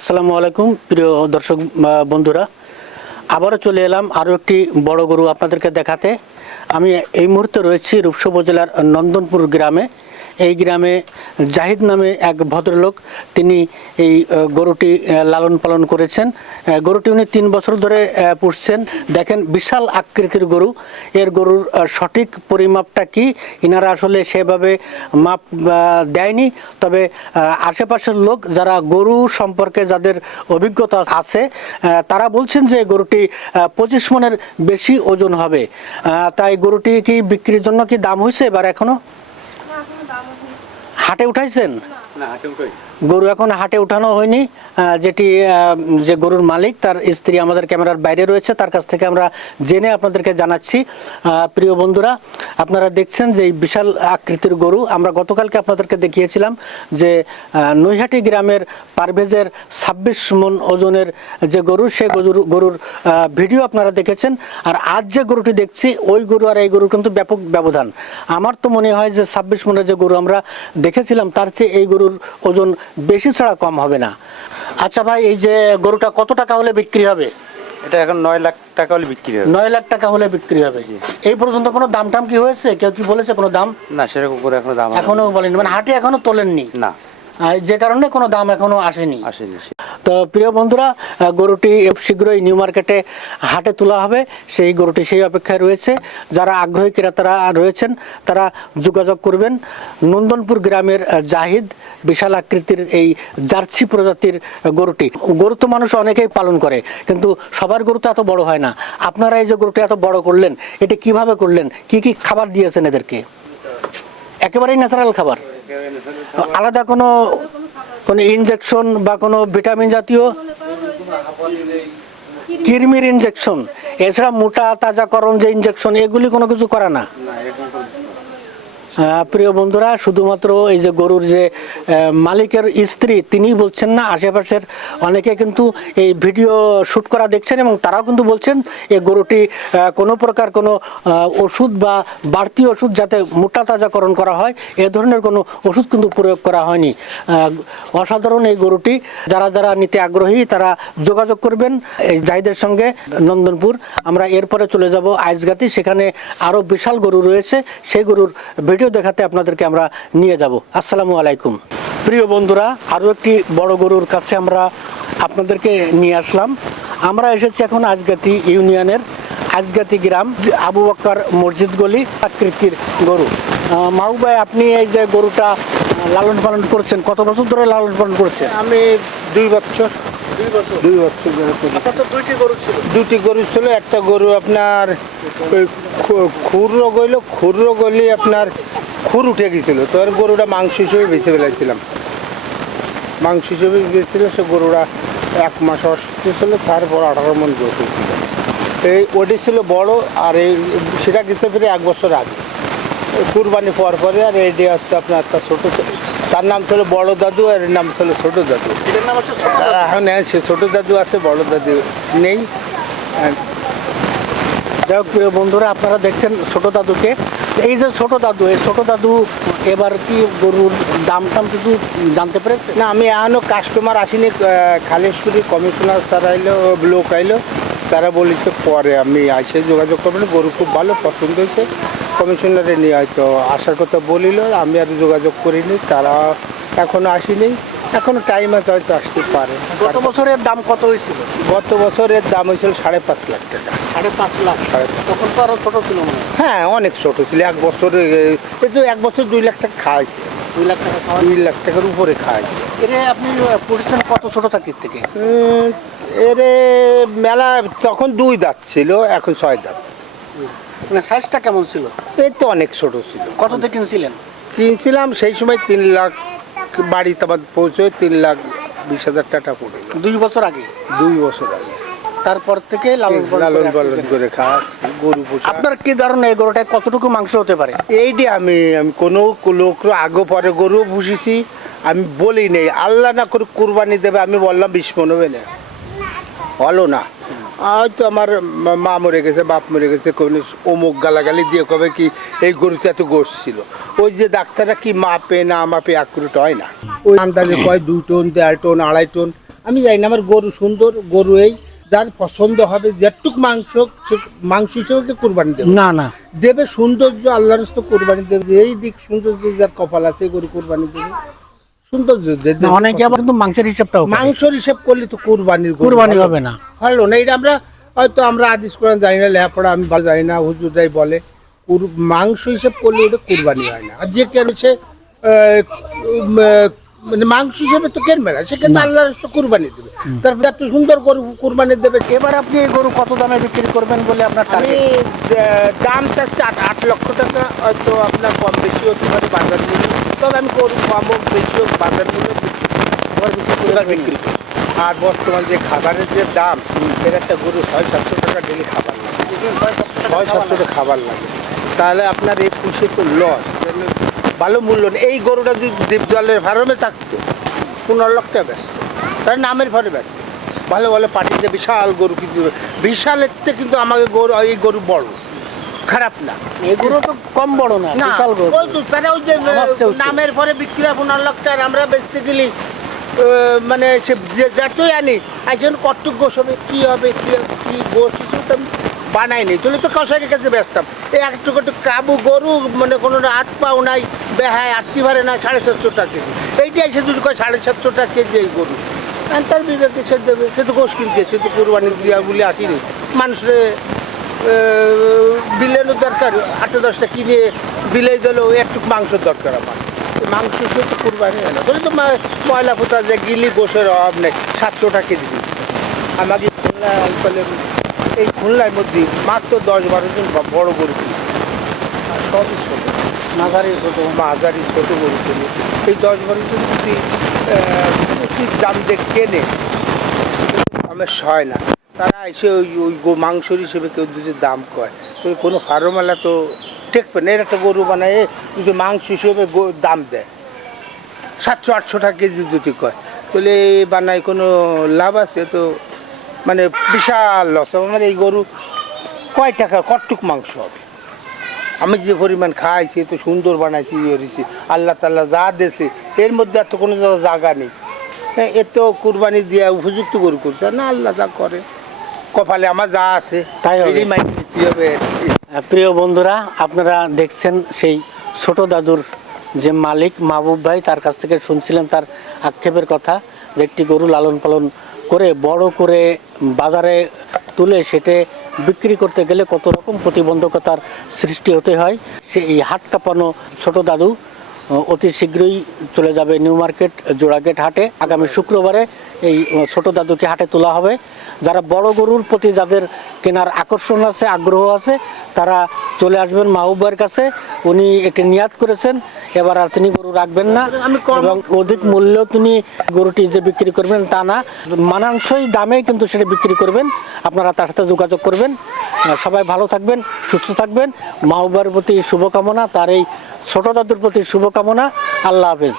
আসসালামু আলাইকুম, প্রিয় দর্শক বন্ধুরা। আবারও চলে এলাম আরও একটি বড় গরু আপনাদেরকে দেখাতে। আমি এই মুহূর্তে রয়েছি রূপসা উপজেলার নন্দনপুর গ্রামে। এই গ্রামে জাহিদ নামে এক ভদ্রলোক, তিনি এই গরুটি লালন পালন করেছেন। গরুটি উনি তিন বছর ধরে পুষছেন। দেখেন, বিশাল আকৃতির গরু। এর গরুর সঠিক পরিমাপটা কি? ইনারা আসলে সেভাবে মাপ দেয়নি। তবে আশেপাশের লোক যারা গরু সম্পর্কে যাদের অভিজ্ঞতা আছে তারা বলছেন যে গরুটি পঁচিশ মনের বেশি ওজন হবে। তাই গরুটি কি বিক্রির জন্য কি দাম হয়েছে এবার এখনও? হাটে উঠাইছেন? গরু এখন হাটে উঠানো হয়নি। যেটি যে গরুর মালিক, তার স্ত্রী আমাদের ক্যামেরার বাইরে রয়েছে। তার কাছ থেকে আমরা জেনে আপনাদেরকে জানাচ্ছি। প্রিয় বন্ধুরা, আপনারা দেখছেন যে এই বিশাল আকৃতির গরু। আমরা গতকালকে আপনাদেরকে দেখিয়েছিলাম যে নৈহাটি গ্রামের পারভেজের ছাব্বিশ মন ওজনের যে গরু, সে গরুর গরুর ভিডিও আপনারা দেখেছেন। আর আজ যে গরুটি দেখছি, ওই গরু আর এই গরুর কিন্তু ব্যাপক ব্যবধান। আমার তো মনে হয় যে ছাব্বিশ মনের যে গরু আমরা দেখেছিলাম, তার চেয়ে এই গরুর ওজন বেশি ছাড়া কম হবে না। আচ্ছা ভাই এই যে গরুটা কত টাকা হলে বিক্রি হবে? এটা এখন নয় লাখ টাকা হলে বিক্রি হবে। নয় লাখ টাকা হলে বিক্রি হবে। এই পর্যন্ত কোনো দাম টাম কি হয়েছে? কেউ কি বলেছে কোনো দাম? না সেরকম করে এখনও দাম এখনও বলেনি। মানে হাটে এখনও তোলেননি? না। যে কারণে কোনো দাম এখনও আসেনি। আসেনি তো প্রিয় বন্ধুরা গরুটি শীঘ্রই নিউ মার্কেটে হাটে তোলা হবে। সেই গরুটি সেই অপেক্ষায় রয়েছে। যারা আগ্রহী ক্রেতারা রয়েছেন, তারা যোগাযোগ করবেন। নন্দনপুর গ্রামের জাহিদ বিশাল আকৃতির এই জার্সি প্রজাতির গরুটি। গরু তো মানুষ অনেকেই পালন করে, কিন্তু সবার গরু তো এত বড় হয় না। আপনারা এই যে গরুটি এত বড় করলেন, এটা কীভাবে করলেন? কি কি খাবার দিয়েছেন এদেরকে? একেবারেই ন্যাচারাল খাবার। আলাদা কোনো কোনো ইনজেকশন বা কোনো ভিটামিন জাতীয়? কিরমির ইনজেকশন এছাড়া মোটা তাজাকরণ যে ইনজেকশন এগুলি কোনো কিছু করে না? প্রিয় বন্ধুরা, শুধুমাত্র এই যে গরুর যে মালিকের স্ত্রী, তিনিই বলছেন না, আশেপাশের অনেকে কিন্তু এই ভিডিও শুট করা দেখছেন এবং তারাও কিন্তু বলছেন এই গরুটি কোনো প্রকার কোনো ওষুধ বা বাড়তি ওষুধ যাতে মোটা তাজাকরণ করা হয়, এ ধরনের কোনো ওষুধ কিন্তু প্রয়োগ করা হয়নি। অসাধারণ এই গরুটি, যারা যারা নিতে আগ্রহী তারা যোগাযোগ করবেন। এই জাহিদের সঙ্গে নন্দনপুর, আমরা এরপরে চলে যাব আইসগাতি, সেখানে আরও বিশাল গরু রয়েছে, সেই গরুর ভিডিও দেখাতে আপনাদেরকে আমরা নিয়ে যাব। আসসালামু আলাইকুম। প্রিয় বন্ধুরা, আরও একটি বড় গরুর কাছে আমরা আপনাদেরকে নিয়ে আসলাম। আমরা এসেছি এখন আজগাতি ইউনিয়নের আজগাতি গ্রাম, আবু বক্কর মসজিদ গলি আকৃতির গরু। মাহবুব ভাই, আপনি এই যে গরুটা লালন পালন করছেন, কত বছর ধরে লালন পালন করছেন? আমি দুই বছর। দুই বছর। দুটি গরু ছিল। একটা গরু আপনার ওই খুর রোগ হইল খুর রোগ হলে আপনার খুর উঠে গেছিল। তো আর গরুটা মাংস হিসেবে বেছে ফেলেছিলাম। মাংস হিসেবে বেছিল সে গরুটা এক মাস অসুস্থ ছিল তারপর আঠারো মন গরু হয়েছিল। এই ওটি ছিল বড় আর এই সেটা গেছে ফিরে এক বছর আগে। কুরবানি পর পরে আর এটি আসছে আপনার একটা ছোটো তার নাম ছিল বড় দাদু আর এর নাম ছিল ছোট দাদু। এখন হ্যাঁ, সে ছোট দাদু। আছে বড় দাদু নেই। যাই হোক প্রিয় বন্ধুরা আপনারা দেখছেন ছোট দাদুকে। এই যে ছোট দাদু এই ছোট দাদু এবার কি গরুর দাম টাম কিছু জানতে পেরেছে? না আমি এখনও কাস্টমার আসিনি আহ, খালেশপুরি কমিশনার স্যার আইলো লোক আইলো। তারা বলেছে পরে আমি আসে যোগাযোগ করবেন। গরু খুব ভালো পছন্দ হয়েছে। কমিশনারে নিয়ে হয়তো আসার কথা বলিল। আমি আর যোগাযোগ করিনি। তারা এখনও আসেনি। এখনও টাইম আছে হয়তো আসতে পারে। গত বছরের দাম কত হয়েছিল? গত বছরের দাম হয়েছিল সাড়ে পাঁচ লাখ টাকা। সাড়ে পাঁচ লাখ। তখন তো আরও ছোট ছিল হ্যাঁ অনেক ছোট ছিল। এক বছর এই তো এক বছর দুই লাখ টাকা খাওয়াইছে। দুই লাখ টাকা খাওয়া দুই লাখ টাকার উপরে খাওয়াইছে এর আপনি পড়েছেন কত ছোট চাকরির থেকে? এরে মেলা তখন দুই দাঁত ছিল এখন ছয় দাঁত। মানে সাইজটা কেমন ছিল? এই তো অনেক ছোট ছিল। কততে কিনছিলেন? কিনছিলাম সেই সময় তিন লাখ বাড়িতে আবার পৌঁছে তিন লাখ বিশ হাজার টাকা পড়ে দুই বছর আগে? দুই বছর আগে। তারপর থেকে লালন লালন পালন করে খাস গরু পোষা। আপনার কি ধারণা এই গরুটায় কতটুকু মাংস হতে পারে? এইটি আমি আমি কোনো লোক আগে পরে গরু পুষেছি আমি বলি নেই। আল্লাহ না করে কুরবানি দেবে আমি বললাম বিষ মন হবে না। হলো না। হয়তো আমার মা- মা মরে গেছে বাপ মরে গেছে কোনো অমুক গালাগালি দিয়ে কবে কি এই গরুতে এত গোস ছিল? ওই যে ডাক্তাররা কি মাপে না মাপে অ্যাকুরেট হয় না? ওই আন্দাজে কয় দু টন দেড় টন আড়াই টন? আমি জানি না আমার গরু সুন্দর গরু এই। যার পছন্দ হবে যেটুক মাংস মাংস হিসেবে কোরবানি দেবে। না না। দেবে সৌন্দর্য আল্লাহর তো কোরবানি দেবে। এই দিক সৌন্দর্য যার কপাল আছে গরু কোরবানি দেবে। সৌন্দর্য। অনেকে আবার কিন্তু মাংসের হিসেব করলে তো কোরবানির কুরবানি হবে না। ভালো না এটা আমরা হয়তো আমরা আদিস কোরআন জানি না লেখাপড়া আমি ভালো জানি না বলে। মাংস হিসেব করলে ওটা কোরবানি হয় না। আর যে কেন সে মানে মাংস হিসেবে তো কেনবে না। সেক্ষেত্রে আল্লাহ তো কোরবানি দেবে। তারপরে এত সুন্দর গরু কোরবানি দেবে এবার আপনি এই গরু কত দামে বিক্রি করবেন বলে আপনার আমি দাম চাচ্ছি আট আট লক্ষ টাকা। হয়তো আপনার কম বেশি হতে পারে বাজার মূল্য। তবে আমি গরু কম বেশি হোক বাজার মূল্য বিক্রি বিক্রি করি আর বর্তমান যে খাবারের যে দাম এর একটা গরু ছয় সাতশো টাকা ডেলি খাবার লাগে। ছয় সাতশো টাকা খাবার লাগে। তাহলে আপনার এই পুষে তো লস ভালো মূল্য নেই। এই গরুটা যদি দ্বীপ জলের ফার্মে থাকতো পনেরো লক্ষ টাকা ব্যস্ত তার নামের ফলে ব্যস্ত ভালো ভালো পার্টিতে বিশাল গরু কিন্তু বিশালের থেকে কিন্তু আমাকে গরু এই গরু বড়। খারাপ না। এগুলো তো কম বড় না বিশাল গরু। ওই তো তারা ওই যে। নামের পরে বিক্রি হয় পনেরো লক্ষ টাকা আর আমরা বেচতে গেলি মানে সে যে যতই আনি একজন গোস হবে কি হবে কি কি গোস কিছু তো আমি বানাই নি তুলে তো কষাকের কাছে ব্যস্তাম এই একটু একটু কাবু গরু মানে কোনো হাত পাও নাই, বেহায় আটটি ভারে না সাড়ে সাতশো টাকা কেজি। এইটা এসে দুটো কয় সাড়ে সাতশো টাকা কেজি এই গরু। আর তার বিবেকে সে দেবে, সে তো গোস কিনছে, সে তো কোরবানি দিয়া বলে আসিনি। মানুষের বিলেরও দরকার আটটা দশটা কিনে বিলে দিলেও একটু মাংসের দরকার আমার। মাংস সে তো কুরবানি হয় না। তো ময়লা পোতা যে গিলি গোসের অভাব নেই সাতশো টাকা কেজি। আমাকে এই খুলনার মধ্যে মাত্র দশ বারো জন বড় গরু কিনে। সবই ছোটো। মাঝারি ছোট। মাঝারি ছোটো গরু কিনে। এই দশ বারো জন যদি উচিত দাম দিয়ে কেনে আমার হয় না। তারা এসে ওই ওই গো মাংসর হিসেবে কেউ যদি দাম কয় তো কোনো ফার্মালা তো ঠেকবে না। এর একটা গরু বানায় যদি মাংস হিসেবে দাম দেয় সাতশো আটশো টাকা কেজি যদি কয় তাহলে বানায় কোনো লাভ আছে? তো মানে বিশাল লস আমার এই গরু কয় টাকা কটটুক মাংস হবে? আমি যে পরিমাণ খাইছি তো সুন্দর বানাইছি ইয়ে করেছি আল্লাহ তাল্লাহ যা দেশে এর মধ্যে আর তো কোনো জায়গা নেই। হ্যাঁ, এ তো কুরবানি দিয়া উপযুক্ত গরু করছে না আল্লাহ যা করে। কপালে আমার যা আছে তাই হবে। প্রিয় বন্ধুরা আপনারা দেখছেন সেই ছোট দাদুর যে মালিক মাহবুব ভাই তার কাছ থেকে শুনছিলেন তার আক্ষেপের কথা যে একটি গরু লালন পালন করে, বড় করে বাজারে তুলে সেটা বিক্রি করতে গেলে কত রকম প্রতিবন্ধকতার সৃষ্টি হতে হয়? সে এই হাট কাঁপানো ছোট দাদু অতি শীঘ্রই চলে যাবে নিউ মার্কেট জোড়াগেট হাটে। আগামী শুক্রবারে এই ছোট দাদুকে হাটে তোলা হবে। যারা বড় গরুর প্রতি যাদের কেনার আকর্ষণ আছে আগ্রহ আছে তারা চলে আসবেন মাহবুবের কাছে। উনি একটি নিয়াত করেছেন এবার আর তিনি গরু রাখবেন না। এবং অধিক মূল্য তিনি গরুটি যে বিক্রি করবেন তা না। মানানসই দামে কিন্তু সেটা বিক্রি করবেন। আপনারা তার সাথে যোগাযোগ করবেন। সবাই ভালো থাকবেন, সুস্থ থাকবেন। মা বাবার প্রতি শুভকামনা, তার এই ছোট দাদুর প্রতি শুভকামনা। আল্লাহ হাফেজ।